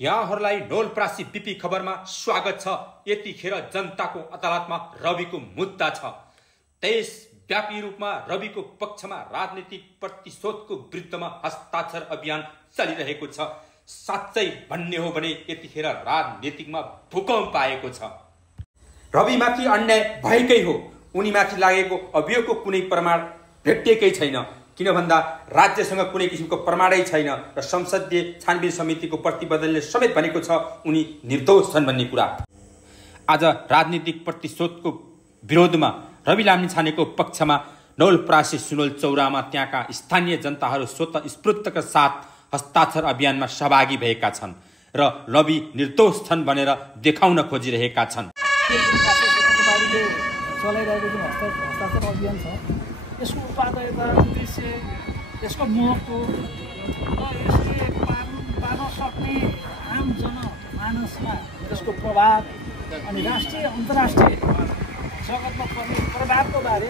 यहाँहरूलाई नवलपरासी बीपी खबरमा स्वागत छ। यतिखेर जनताको अदालतमा रविको मुद्दा छ। देशव्यापी रूपमा रविको पक्षमा राजनीतिक प्रतिशोधको विरुद्धमा हस्ताक्षर अभियान चलिरहेको छ। साच्चै भन्ने हो भने यतिखेर राजनीतिकमा भूकम्प आएको छ। रविमाथि अन्याय भएकै हो। उनीमाथि लागेको अभियोगको कुनै प्रमाण भेटिएकै छैन। किन भन्दा राज्यसँग कुनै किसिमको प्रमाणै छैन र संसदीय छानबिन समितिको प्रतिवेदनले समेत भनेको छ उनी निर्दोष छन् भन्ने कुरा। आज राजनीतिक प्रतिशोधको विरोधमा रवि लामिछानेको पक्षमा नवलपरासी सुनोल चौरामा त्यहाँका स्थानीय जनताहरू स्वतः स्फूर्तका साथ हस्ताक्षर अभियानमा सहभागी भएका छन् र रवि निर्दोष छन् भनेर देखाउन खोजिरहेका छन्। हस्ताक्षर अभियान छ। यसको उपादेयता उद्देश्य, यसको महत्त्व र यसले पार्न सक्ने आम जनमानसमा यसको प्रभाव अनि राष्ट्रिय अन्तर्राष्ट्रिय जगतमा पर्ने प्रभावको बारे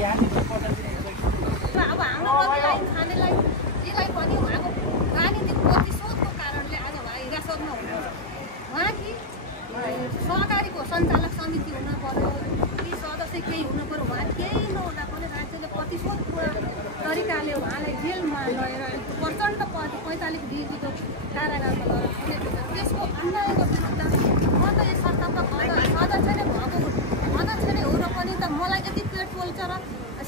यहाँले बताइदिनुहुन्छ। अब हाम्रो छानेलाई यसलाई पनि उहाँको राजनीतिक प्रतिशोधको कारणले आज उहाँ हिरासतमा हुनुहुन्छ। उहाँकी सहकारीको सञ्चालक समिति हुन पर्यो कि सदस्य केही हुनु पर्यो। उहाँ केही नहुँदा पनि राज्यले प्रतिशोधको तरिकाले उहाँलाई जेलमा लगेर प्रचण्ड 45 डिग्रीको कारागारमा लगेर सुनेको छ। त्यसको अन्यायको विरुद्ध म त यस संस्थामा सदस्य नै भएको अध्यक्ष नै हो र पनि त मलाई यति पेट पोल्छ र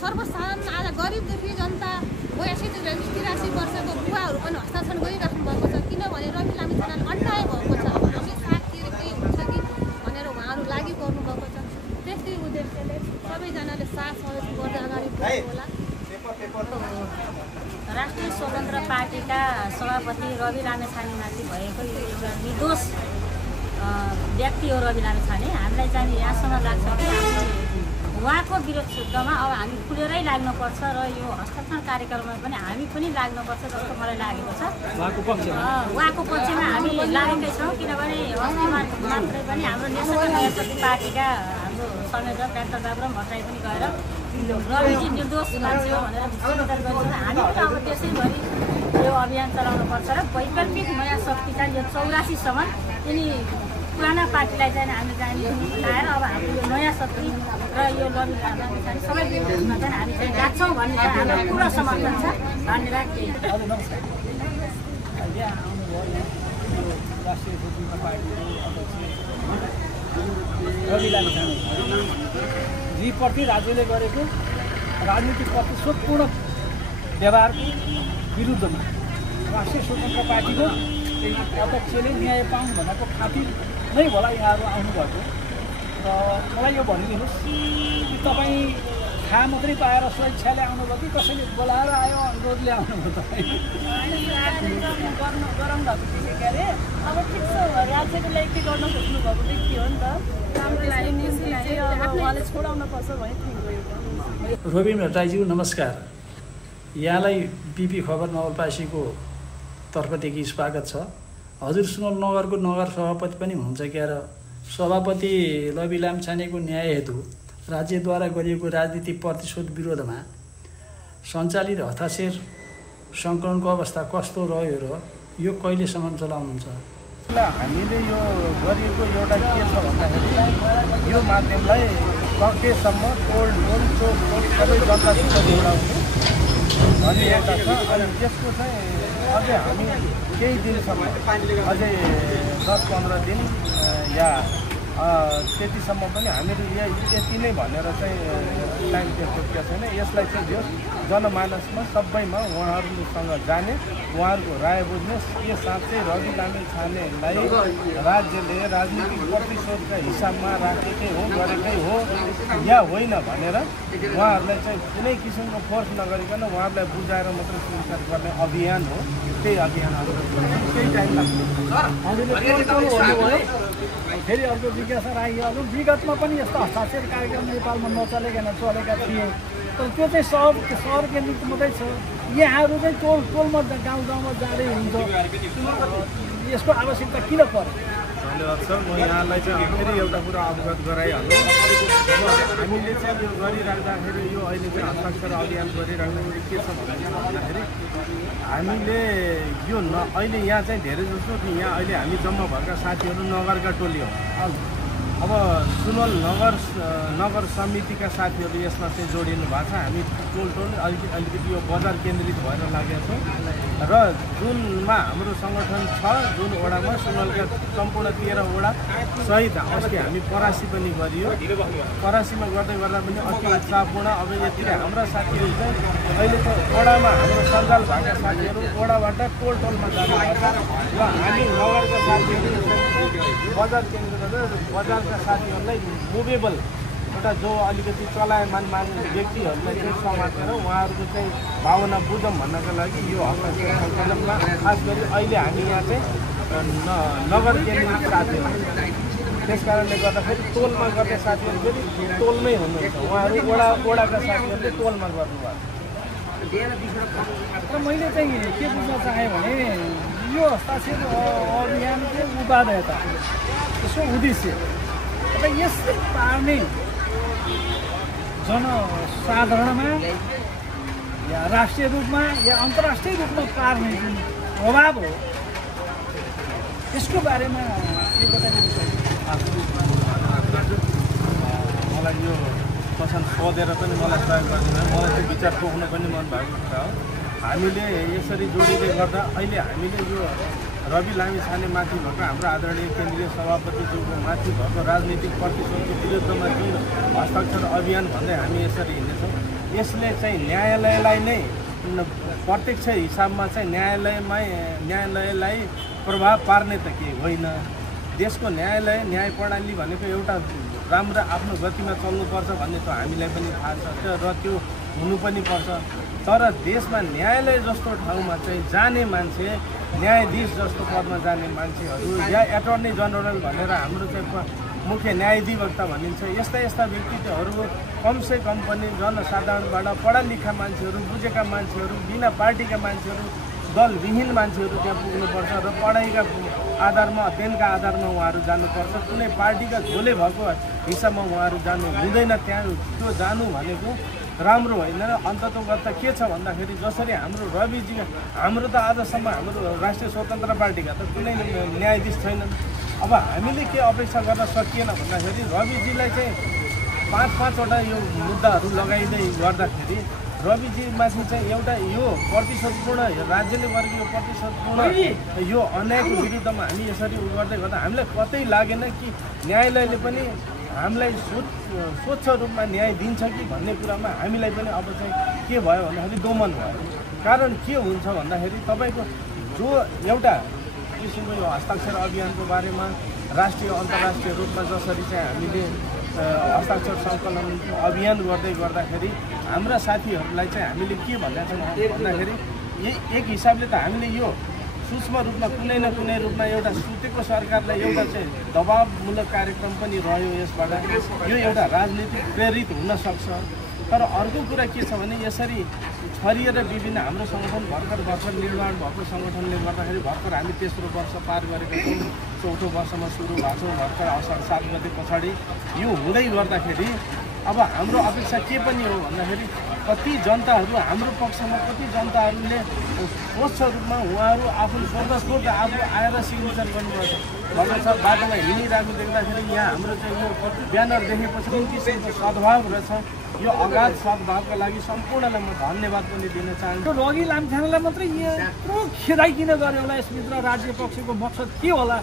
सर्वसाधारण आज गरिबदेखि जनता 82-83 वर्षको बुवाहरू पनि हस्ताक्षर गरिराख्नु भएको छ। किनभने रवि लामिछानेलाई अन्याय भएको छ। अब हामी साथतिर केही हुन्छ कि भनेर उहाँहरू लागि पर्नुभएको छ। त्यस्तै उद्देश्यले सबैजनाले साथ सहयोग गर्दै अगाडि बढ्नु होला। राष्ट्रिय स्वतन्त्र पार्टीका सभापति रवि लामिछानेमाथि भएको एउटा निर्दोष व्यक्ति हो रवि लामिछाने। हामीलाई चाहिँ यहाँसम्म लाग्छ कि हामीले उहाँको विरोधमा अब हामी खुलेरै लाग्नुपर्छ र यो हस्ताक्षर कार्यक्रममा पनि हामी पनि लाग्नुपर्छ जस्तो मलाई लागेको छ। उहाँको पक्षमा हामी लागेकै छौँ। किनभने अस्ति मात्रै पनि हाम्रो नेशनल नयाँ पार्टीका हाम्रो संयोजक डाक्टर बाबुराम भट्टराई पनि गएर रविजी निर्दोष मान्छे हो भनेर स्वीकार गरेको छ। हामी पनि अब त्यसैभरि यो अभियान चलाउनुपर्छ र वैकल्पिक नयाँ शक्तिका यो 84सम्म यिनी पुराना पार्टीलाई चाहिँ हामी उठाएर अब हाम्रो यो नयाँ शक्ति र यो रवि लामिछाने सबै विरोधमा चाहिँ हामी चाहिँ लाग्छौँ भन्ने हाम्रो पुरा समर्थन छ। धन्यवाद। नमस्कार। यहाँ आउनुभयो राष्ट्रिय स्वतन्त्र पार्टीको अध्यक्ष रवि लामिछाने जीप्रति राज्यले गरेको राजनीतिक प्रतिशोधपूर्ण व्यवहारको विरुद्धमा राष्ट्रिय स्वतन्त्र पार्टीको अध्यक्षले न्याय पाउनु भनेको खातिर नै होला यहाँहरू आउनुभएको र मलाई यो भनिदिनुहोस् कि तपाईँ थाहा मात्रै पाएर स्वेच्छाले आउनुभयो कि कसैले बोलाएर आयो अनुरोधले आउनुभयो? तपाईँ गरौँ भएको के अरे अब ठिक छ राज्यको लागि के गर्न खोज्नु भएको व्यक्ति हो नि त। उहाँले छोडाउन पर्छ भने ठिक गयो। रवि भट्टराईज्यू नमस्कार। यहाँलाई बीपी खबर नवलपरासीको तर्फदेखि स्वागत छ। हजुर सुनोल नगरको नगर सभापति पनि हुनुहुन्छ क्या र सभापति रवि लामिछानेको न्याय हेतु राज्यद्वारा गरिएको राजनीतिक प्रतिशोध विरोधमा सञ्चालित हस्ताक्षर सङ्कलनको अवस्था कस्तो रह्यो र यो कहिलेसम्म चलाउनुहुन्छ? हामीले यो गरिएको एउटा के छ भन्दाखेरि यो माध्यमलाई सकेसम्म टोल टोल चोक चोक सबै जनतासित जोडाउने भनिएका छ। अनि त्यसको चाहिँ अझै हामी केही दिनसम्म अझै 10-15 दिन या त्यतिसम्म पनि हामीहरू यति नै भनेर चाहिँ टाइम दिएको छैन। यसलाई चाहिँ जो जनमानसमा सबैमा उहाँहरूसँग जाने, उहाँहरूको राय बुझ्ने के साँच्चै रवि लामिछानेलाई राज्यले राजनीतिक प्रतिशोधका हिसाबमा राखेकै हो, गरेकै हो या होइन भनेर उहाँहरूलाई चाहिँ कुनै किसिमको फोर्स नगरिकन उहाँहरूलाई बुझाएर मात्रै स्वीकार गर्ने अभियान हो। त्यही अभियान हाम्रो केही टाइम लाग्छ। फेरि अर्को जिज्ञासा राखिहाल्नु, विगतमा पनि यस्तो हस्ताक्षर कार्यक्रम नेपालमा नचलेका थिए तर त्यो चाहिँ सहर केन्द्रित मात्रै छ। यहाँहरू चाहिँ टोलमा गाउँ गाउँमा जाँदै हुन्छ। यसको आवश्यकता किन पर्यो? धन्यवाद सर। म यहाँलाई चाहिँ फेरि एउटा कुरा अवगत गराइहाल्नु। अब हामीले चाहिँ यो गरिराख्दाखेरि यो अहिले चाहिँ हस्ताक्षर अभियान गरिराख्दाखेरि के छ भन्दाखेरि हामीले यो अहिले यहाँ चाहिँ धेरै जस्तो यहाँ अहिले हामी जम्मा भएका साथीहरू नगरका टोली हो। अब सुनवल नगर समितिका साथीहरू यसमा चाहिँ जोडिनु भएको छ। हामी टोल अलिकति यो बजार केन्द्रित भएर लागेका छौँ र जुनमा हाम्रो सङ्गठन छ, जुन वडामा सुनवलका सम्पूर्ण 13 वडा सहित अस्ति हामी परासी पनि गरियो। परासीमा गर्दै गर्दा पनि अति उत्साहपूर्ण। अब यति हाम्रा साथीहरू चाहिँ अहिले त वडामा हाम्रो सञ्जाल भएका साथीहरू वडाबाट टोलमा जानुभएको छ र हामी नगरका साथीहरू बजार केन्द्र बजारका साथीहरूलाई मुभेबल एउटा जो अलिकति चलायमान व्यक्तिहरूलाई चाहिँ समातेर उहाँहरूको चाहिँ भावना बुझौँ भन्नको लागि यो हस्ताक्षर कदममा खास गरी अहिले हामी यहाँ चाहिँ नगर केन्द्रित साथीहरू, त्यस कारणले गर्दाखेरि टोलमा गर्ने साथीहरू फेरि टोलमै हुनुहुन्छ। उहाँहरू वडाका साथीहरूले टोलमा गर्नुभएको। र मैले चाहिँ के बुझ्न चाहेँ भने यो हस्ताक्षर अभियानको उपादेयता, यसको उद्देश्य र यसले पार्ने जनसाधारणमा या राष्ट्रिय रूपमा या अन्तर्राष्ट्रिय रूपमा पार्ने जुन प्रभाव हो त्यसको बारेमा के बताइदिनु सक्नुहुन्छ? मलाई यो क्वेसन सोधेर पनि मलाई प्रयोग गरिदिनु, मलाई त्यो विचार पोख्नु पनि मन भएको कुरा हो। हामीले यसरी जोडिँदै गर्दा अहिले हामीले यो रवि लामिछाने माथि भएको हाम्रो आदरणीय केन्द्रीय सभापतिज्यूको माथि भएको राजनीतिक प्रतिशोधको विरुद्धमा जुन हस्ताक्षर अभियान भन्दै हामी यसरी हिँड्नेछौँ, यसले चाहिँ न्यायालयलाई नै प्रत्यक्ष हिसाबमा चाहिँ न्यायालयलाई प्रभाव पार्ने त के होइन। देशको न्याय प्रणाली भनेको एउटा राम्रो आफ्नो गतिमा चल्नुपर्छ भन्ने त हामीलाई पनि थाहा छ र त्यो हुनु पनि पर्छ। तर देशमा न्यायालय जस्तो ठाउँमा चाहिँ जाने मान्छे, न्यायाधीश जस्तो पदमा जाने मान्छेहरू या एटर्नी जनरल भनेर हाम्रो चाहिँ मुख्य न्यायाधिवक्ता भनिन्छ, यस्ता व्यक्तित्वहरू कमसे कम पनि जनसाधारणबाट पढा लेखा मान्छेहरू, बुझेका मान्छेहरू, बिना पार्टीका मान्छेहरू, दलविहीन मान्छेहरू त्यहाँ पुग्नुपर्छ र पढाइका आधारमा अध्ययनका आधारमा उहाँहरू जानुपर्छ। कुनै पार्टीका झोले भएको हिसाबमा उहाँहरू जानु हुँदैन। त्यहाँ त्यो जानु भनेको राम्रो होइन। अन्ततोगत के छ भन्दाखेरि जसरी हाम्रो रविजी, हाम्रो त आजसम्म हाम्रो राष्ट्रिय स्वतन्त्र पार्टीका त कुनै न्यायाधीश छैनन्। अब हामीले के अपेक्षा गर्न सकिएन भन्दाखेरि रविजीलाई चाहिँ 5-5वटा यो मुद्दाहरू लगाइँदै गर्दाखेरि रविजीमाथि चाहिँ एउटा यो प्रतिशोधपूर्ण राज्यले गरेको यो प्रतिशोधपूर्ण यो अन्यायको विरुद्धमा हामी यसरी गर्दै गर्दा हामीलाई कतै लागेन कि न्यायालयले पनि हामीलाई स्वच्छ रूपमा न्याय दिन्छ कि भन्ने कुरामा हामीलाई पनि अब चाहिँ के भयो भन्दाखेरि दोमन भयो। कारण के हुन्छ भन्दाखेरि तपाईँको जो एउटा किसिमको यो हस्ताक्षर अभियानको बारेमा राष्ट्रिय अन्तर्राष्ट्रिय रूपमा जसरी चाहिँ हामीले हस्ताक्षर सङ्कलन अभियान गर्दै गर्दाखेरि हाम्रा साथीहरूलाई चाहिँ हामीले के भनेका छौँ भन्दाखेरि एक हिसाबले त हामीले यो सूक्ष्म रूपमा कुनै न कुनै रूपमा एउटा सुतेको सरकारलाई एउटा चाहिँ दबावमूलक कार्यक्रम पनि रह्यो। यसबाट यो एउटा राजनीतिक प्रेरित हुन सक्छ। तर अर्को कुरा के छ भने यसरी छरिएर विभिन्न हाम्रो सङ्गठन भर्खर निर्माण भएको सङ्गठनले गर्दाखेरि भर्खर हामी तेस्रो वर्ष पार गरेका छौँ, चौथो वर्षमा सुरु भएको छौँ भर्खर असार 7 गते पछाडि। यो हुँदै गर्दाखेरि अब हाम्रो अपेक्षा के पनि हो भन्दाखेरि कति जनताहरू हाम्रो पक्षमा, कति जनताहरूले स्वच्छ रूपमा उहाँहरू आफू स्वतस्फूर्त आफू आएर सिग्नेचर गर्नुपर्छ भन्छ। बाटोमा हिँडिरहेको देख्दाखेरि यहाँ हाम्रो चाहिँ यो ब्यानर देखेपछि कुन किसिमको सद्भाव रहेछ, यो अगाध सद्भावका लागि सम्पूर्णलाई म धन्यवाद पनि दिन चाहन्छु। रवि लामिछानेलाई मात्रै यत्रो खेदाइकिन गऱ्यो होला, यसभित्र राज्य पक्षको मकसद के होला,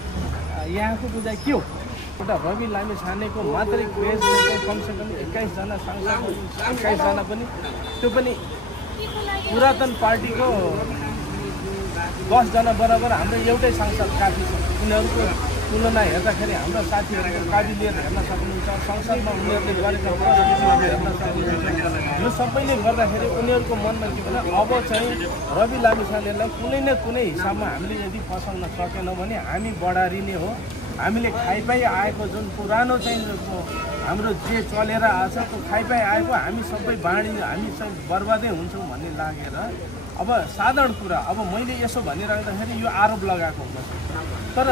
यहाँको बुझाइ के हो? एउटा रवि लामिछानेको मात्रै क्रेजले चाहिँ कमसेकम 21 जना सांसद, 21 जना पनि त्यो पनि पुरातन पार्टीको 10 जना बराबर हाम्रो एउटै सांसद काफी छ। उनीहरूको तुलना हेर्दाखेरि हाम्रा साथीहरूको काबिलियत हेर्न सक्नुहुन्छ, संसदमा उनीहरूले गरेका प्रगतिहरू हेर्न सक्नुहुन्छ। यो सबैले गर्दाखेरि उनीहरूको मनमा के भने अब चाहिँ रवि लामिछानेलाई कुनै न कुनै हिसाबमा हामीले यदि फसाउन सकेनौँ भने हामी बढारिने हो। हामीले खाइपाई आएको जुन पुरानो चाहिँ हाम्रो जे चलेर आएको छ त्यो खाइपाई आएको हामी सबै हामी चाहिँ बर्बादै हुन्छौँ भन्ने लागेर अब साधारण कुरा अब मैले यसो भनिराख्दाखेरि यो आरोप लगाएको हुनसक्छ तर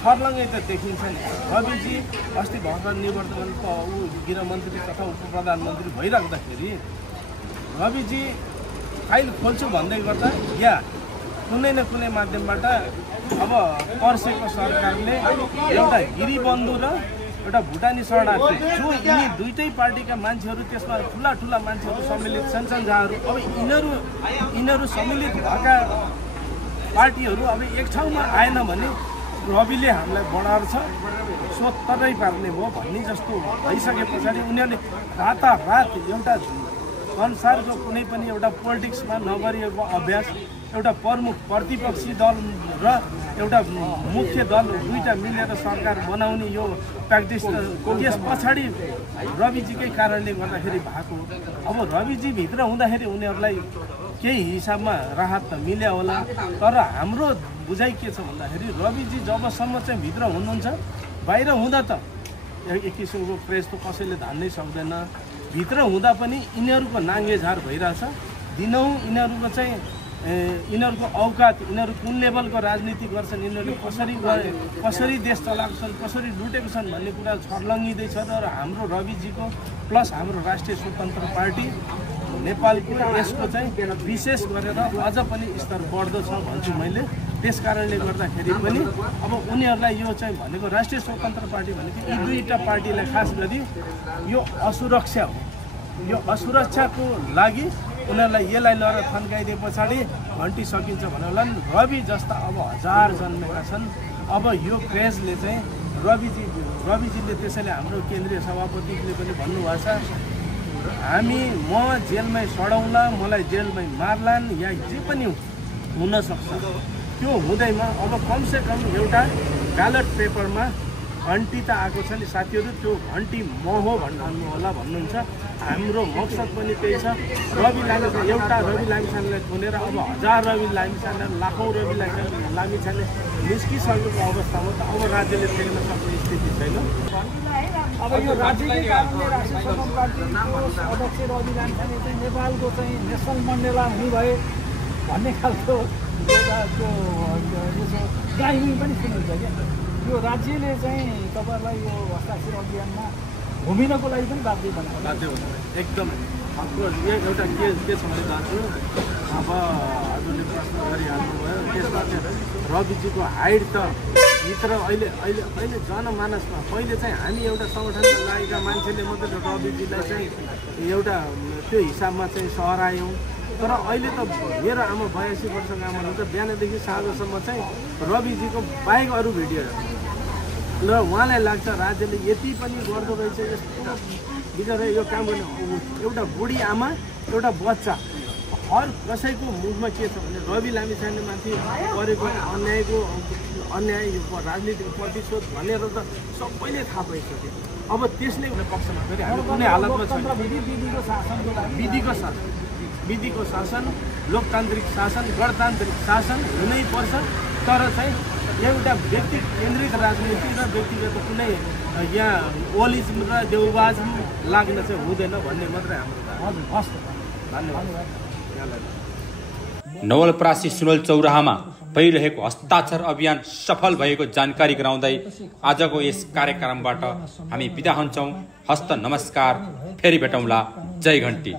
छर्लङ्गै त देखिन्छ नि। रविजी अस्ति भर्खर निवर्तमानको गृहमन्त्री तथा उप प्रधानमन्त्री भइराख्दाखेरि रविजी फाइल खोल्छु भन्दै गर्दा या कुनै न कुनै माध्यमबाट अब पर्सेको सरकारले एउटा गिरीबन्धु र एउटा भुटानी शरणार्थी जो यिनी दुईटै पार्टीका मान्छेहरू त्यसमा ठुला मान्छेहरू सम्मिलित छन् जहाँहरू अब यिनीहरू सम्मिलित भएका पार्टीहरू अब एक ठाउँमा आएन भने रविले हामीलाई बढार्छ सोत्तरै पार्ने भयो भन्ने जस्तो भइसके पछाडि उनीहरूले रातारात एउटा संसारको कुनै पनि एउटा पोलिटिक्समा नगरिएको अभ्यास एउटा प्रमुख प्रतिपक्षी दल र एउटा मुख्य दल दुईटा मिलेर सरकार बनाउने यो प्र्याक्टिस यस पछाडि रविजीकै कारणले गर्दाखेरि भएको। अब रविजी भित्र हुँदाखेरि उनीहरूलाई केही हिसाबमा राहत त मिल्यो होला तर हाम्रो बुझाइ के छ भन्दाखेरि रविजी जबसम्म चाहिँ भित्र हुनुहुन्छ बाहिर हुँदा त एक किसिमको प्रेस त कसैले धान्नै सक्दैन भित्र हुँदा पनि यिनीहरूको नाङ्गेझार भइरहेछ दिनौँ यिनीहरूको चाहिँ यिनीहरूको औकात यिनीहरू कुन लेभलको राजनीति गर्छन् यिनीहरूले कसरी देश चलाएको छन् कसरी लुटेको छन् भन्ने कुरा छर्लङ्गिँदैछ र हाम्रो रविजीको प्लस हाम्रो राष्ट्रिय स्वतन्त्र पार्टी नेपालको यसको चाहिँ विशेष गरेर अझ पनि स्तर बढ्दो छ भन्छु मैले। त्यस कारणले गर्दाखेरि पनि अब उनीहरूलाई यो चाहिँ भनेको राष्ट्रिय स्वतन्त्र पार्टी भनेको यी दुईवटा पार्टीलाई खास गरी यो असुरक्षा हो। यो असुरक्षाको लागि उनीहरूलाई यसलाई लएर थन्काइदिए पछाडि घन्टी सकिन्छ भने होला नि। रवि जस्ता अब हजार जन्मेका छन्। अब यो क्रेजले चाहिँ रविजीले त्यसैले हाम्रो केन्द्रीय सभापतिले पनि भन्नुभएको छ म जेलमै सडाउँला मलाई जेलमै मार्लान् या जे पनि हुनसक्छ त्यो हुँदैमा अब कमसेकम एउटा ब्यालेट पेपरमा घन्टी त आएको छ नि साथीहरू त्यो घन्टी म हो भन्नु होला भन्नुहुन्छ। हाम्रो मकसद पनि त्यही छ रवि लामिछाने एउटा रवि लामिछानेलाई खोलेर अब हजार रवि लामिछाने लाखौँ रवि लामिछाने निस्किसकेको अवस्थामा त अब राज्यले फेर्न सक्ने स्थिति छैन। अब यो राज्यकै कारणले राष्ट्रिय स्वतन्त्र पार्टीको अध्यक्ष रवि लामिछाने चाहिँ नेपालको चाहिँ नेसनल मण्डेला हुने भए भन्ने खालको एउटा त्यो क्लाइमिङ पनि सुनिन्छ क्या। यो राज्यले चाहिँ तपाईँहरूलाई यो हस्ताक्षर अभियानमा घुमिनको लागि पनि बाध्य बनायो एकदमै। एउटा के छ भने दाजु अब हजुरले प्रश्न गरिहाल्नुभयो त्यसमा चाहिँ रविजीको हाइट त भित्र अहिले जनमानसमा पहिले चाहिँ हामी एउटा सङ्गठनमा लागेका मान्छेले मात्रै रविजीलाई चाहिँ एउटा त्यो हिसाबमा चाहिँ सहरायौँ तर अहिले त मेरो आमा 82 वर्षको आमा हुन्छ बिहानदेखि साँझसम्म चाहिँ रविजीको बाहेक अरू भिडियो ल उहाँलाई लाग्छ राज्यले यति पनि गर्दो रहेछ यस्तो बिचरा यो काम गर्ने एउटा बुढी आमा एउटा बच्चा हर कसैको मुखमा के छ भने रवि लामिछानेमाथि गरेको अन्याय राजनीतिक प्रतिशोध भनेर त सबैले थाहा पाइसक्यो। अब त्यसले पक्षमा फेरि हामी कुनै हालतमा छैन। विधिको शासन लोकतान्त्रिक शासन गणतान्त्रिक शासन हुनैपर्छ तर चाहिँ एउटा व्यक्ति केन्द्रित राजनीति र व्यक्तिगत कुनै यहाँ ओलिज्म र देउबाज्म लाग्न चाहिँ हुँदैन भन्ने मात्रै हाम्रो धन्यवाद। नवलपरासी सुनल चौराहामा भइरहेको हस्ताक्षर अभियान सफल भएको जानकारी गराउँदै आजको यस कार्यक्रमबाट हामी बिदा हुन्छौँ। हस्त नमस्कार, फेरि भेटौँला। जय घन्टी।